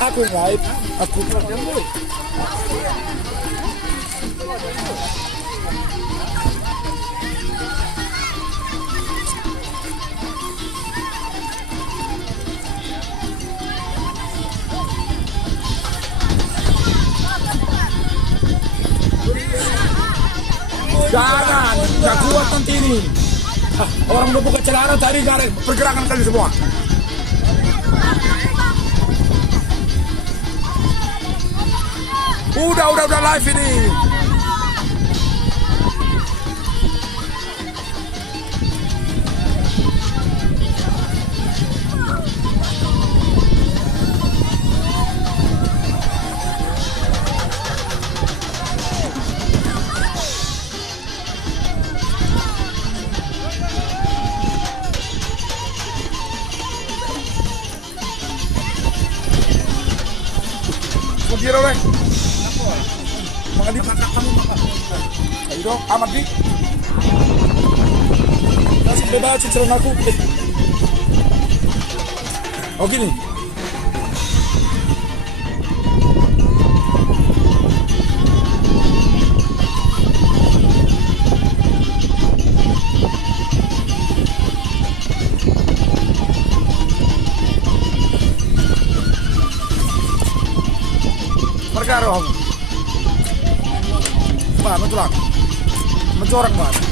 Aku live, aku jangan, nggak kuat nanti ini. Orang udah buka celana tadi, gak ada pergerakan kali semua. Udah live ini. Kira oleh mengadip kamu makan. Ayo amat di. Kasih bebas celana aku. Oh gini. Perkara om, bah, mencolak, mencorak bah.